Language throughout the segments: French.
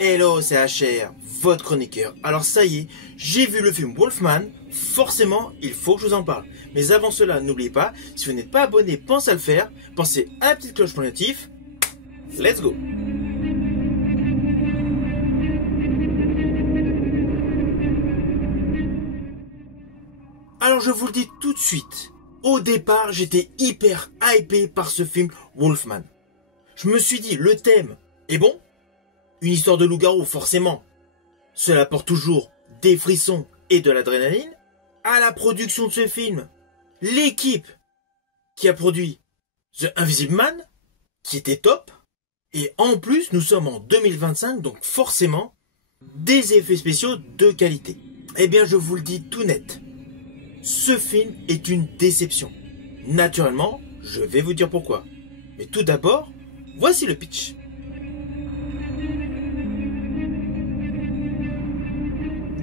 Hello, c'est HR, votre chroniqueur. Alors ça y est, j'ai vu le film Wolfman, forcément, il faut que je vous en parle. Mais avant cela, n'oubliez pas, si vous n'êtes pas abonné, pensez à le faire, pensez à la petite cloche pour notif. Let's go! Alors je vous le dis tout de suite, au départ, j'étais hyper hypé par ce film Wolfman. Je me suis dit, le thème est bon. Une histoire de loup-garou, forcément. Cela apporte toujours des frissons et de l'adrénaline. À la production de ce film, l'équipe qui a produit The Invisible Man, qui était top. Et en plus, nous sommes en 2025, donc forcément, des effets spéciaux de qualité. Eh bien, je vous le dis tout net. Ce film est une déception. Naturellement, je vais vous dire pourquoi. Mais tout d'abord, voici le pitch.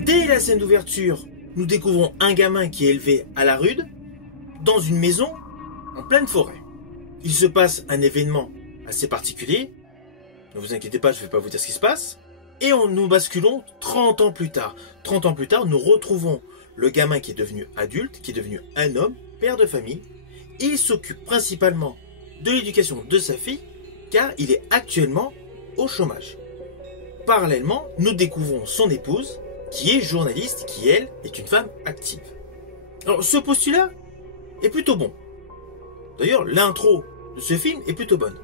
Dès la scène d'ouverture, nous découvrons un gamin qui est élevé à la rude, dans une maison en pleine forêt. Il se passe un événement assez particulier. Ne vous inquiétez pas, je ne vais pas vous dire ce qui se passe. Et nous basculons 30 ans plus tard. 30 ans plus tard, nous retrouvons le gamin qui est devenu adulte, qui est devenu un homme, père de famille. Il s'occupe principalement de l'éducation de sa fille, car il est actuellement au chômage. Parallèlement, nous découvrons son épouse, qui est journaliste, qui elle est une femme active. Alors ce postulat est plutôt bon. D'ailleurs, l'intro de ce film est plutôt bonne.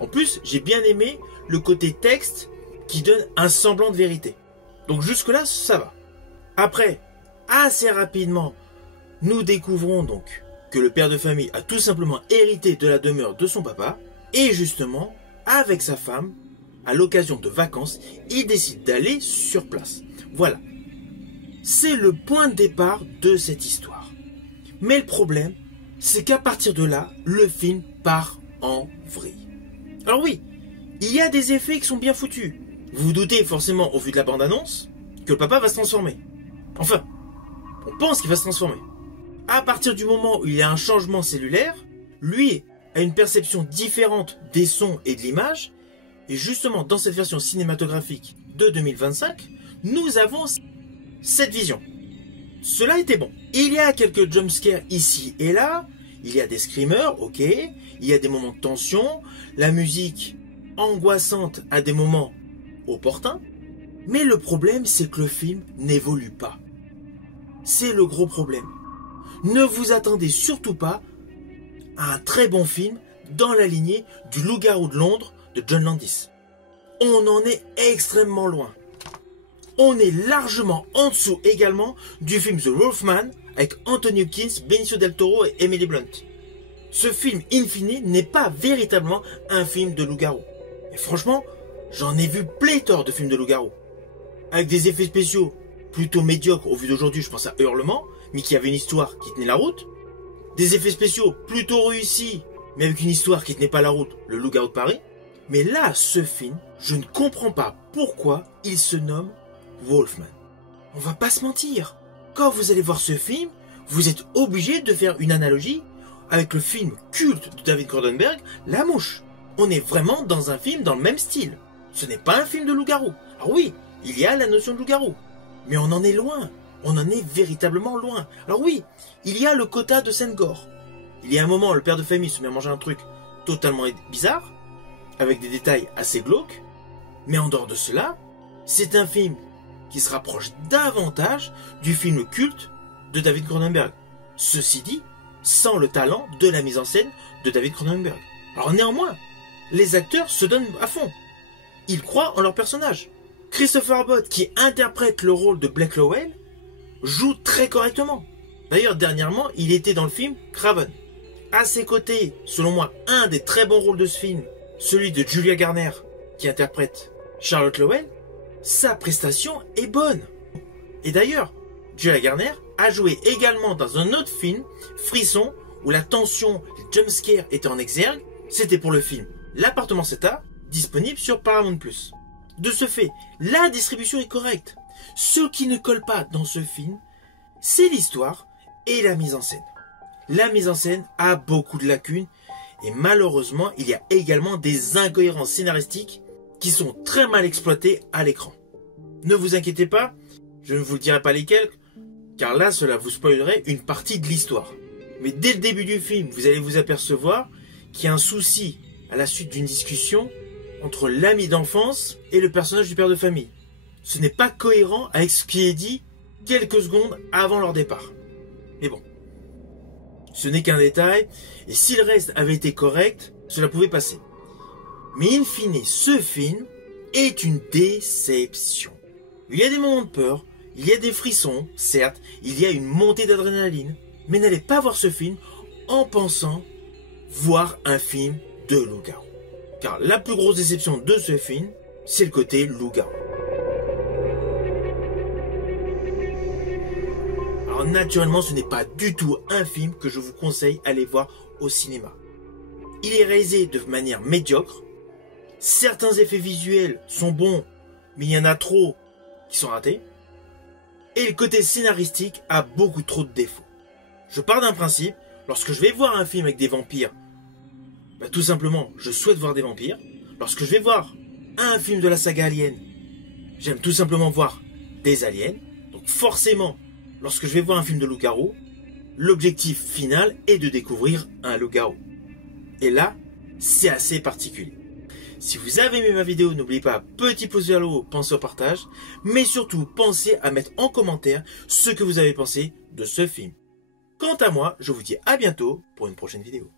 En plus, j'ai bien aimé le côté texte qui donne un semblant de vérité. Donc jusque-là, ça va. Après, assez rapidement, nous découvrons donc que le père de famille a tout simplement hérité de la demeure de son papa. Et justement, avec sa femme, à l'occasion de vacances, il décide d'aller sur place. Voilà. C'est le point de départ de cette histoire. Mais le problème, c'est qu'à partir de là, le film part en vrille. Alors oui, il y a des effets qui sont bien foutus. Vous vous doutez forcément, au vu de la bande-annonce, que le papa va se transformer. Enfin, on pense qu'il va se transformer. À partir du moment où il y a un changement cellulaire, lui a une perception différente des sons et de l'image. Et justement, dans cette version cinématographique de 2025, nous avons cette vision. Cela était bon. Il y a quelques jumpscares ici et là. Il y a des screamers, ok. Il y a des moments de tension. La musique angoissante à des moments opportuns. Mais le problème, c'est que le film n'évolue pas. C'est le gros problème. Ne vous attendez surtout pas à un très bon film dans la lignée du Loup-garou de Londres de John Landis. On en est extrêmement loin. On est largement en dessous également du film The Wolfman avec Anthony Hopkins, Benicio del Toro et Emily Blunt. Ce film, in fine, n'est pas véritablement un film de loup-garou. Et franchement, j'en ai vu pléthore de films de loup-garou. Avec des effets spéciaux plutôt médiocres au vu d'aujourd'hui, je pense à Hurlement, mais qui avait une histoire qui tenait la route. Des effets spéciaux plutôt réussis, mais avec une histoire qui tenait pas la route, le Loup-garou de Paris. Mais là, ce film, je ne comprends pas pourquoi il se nomme Wolfman. On va pas se mentir. Quand vous allez voir ce film, vous êtes obligé de faire une analogie avec le film culte de David Cronenberg, La Mouche. On est vraiment dans un film dans le même style. Ce n'est pas un film de loup-garou. Alors oui, il y a la notion de loup-garou. Mais on en est loin. On en est véritablement loin. Alors oui, il y a le quota de scène gore. Il y a un moment, le père de famille se met à manger un truc totalement bizarre, avec des détails assez glauques. Mais en dehors de cela, c'est un film qui se rapproche davantage du film culte de David Cronenberg. Ceci dit, sans le talent de la mise en scène de David Cronenberg. Alors néanmoins, les acteurs se donnent à fond. Ils croient en leur personnage. Christopher Abbott, qui interprète le rôle de Blake Lowell, joue très correctement. D'ailleurs, dernièrement, il était dans le film Craven. À ses côtés, selon moi, un des très bons rôles de ce film, celui de Julia Garner, qui interprète Charlotte Lowell, sa prestation est bonne. Et d'ailleurs, Julia Garner a joué également dans un autre film, Frisson, où la tension, les jumpscares étaient en exergue. C'était pour le film L'appartement 7A, disponible sur Paramount+. De ce fait, la distribution est correcte. Ce qui ne colle pas dans ce film, c'est l'histoire et la mise en scène. La mise en scène a beaucoup de lacunes et malheureusement, il y a également des incohérences scénaristiques qui sont très mal exploités à l'écran. Ne vous inquiétez pas, je ne vous dirai pas lesquels, car là cela vous spoilerait une partie de l'histoire. Mais dès le début du film, vous allez vous apercevoir qu'il y a un souci à la suite d'une discussion entre l'ami d'enfance et le personnage du père de famille. Ce n'est pas cohérent avec ce qui est dit quelques secondes avant leur départ. Mais bon, ce n'est qu'un détail, et si le reste avait été correct, cela pouvait passer. Mais in fine, ce film est une déception. Il y a des moments de peur, il y a des frissons, certes, il y a une montée d'adrénaline, mais n'allez pas voir ce film en pensant voir un film de loup-garou. Car la plus grosse déception de ce film, c'est le côté loup-garou. Alors naturellement, ce n'est pas du tout un film que je vous conseille d'aller voir au cinéma. Il est réalisé de manière médiocre. Certains effets visuels sont bons, mais il y en a trop qui sont ratés. Et le côté scénaristique a beaucoup trop de défauts. Je pars d'un principe, lorsque je vais voir un film avec des vampires, tout simplement, je souhaite voir des vampires. Lorsque je vais voir un film de la saga Alien, j'aime tout simplement voir des aliens. Donc forcément, lorsque je vais voir un film de loup-garou, l'objectif final est de découvrir un loup-garou. Et là, c'est assez particulier. Si vous avez aimé ma vidéo, n'oubliez pas, petit pouce vers le haut, pensez au partage, mais surtout, pensez à mettre en commentaire ce que vous avez pensé de ce film. Quant à moi, je vous dis à bientôt pour une prochaine vidéo.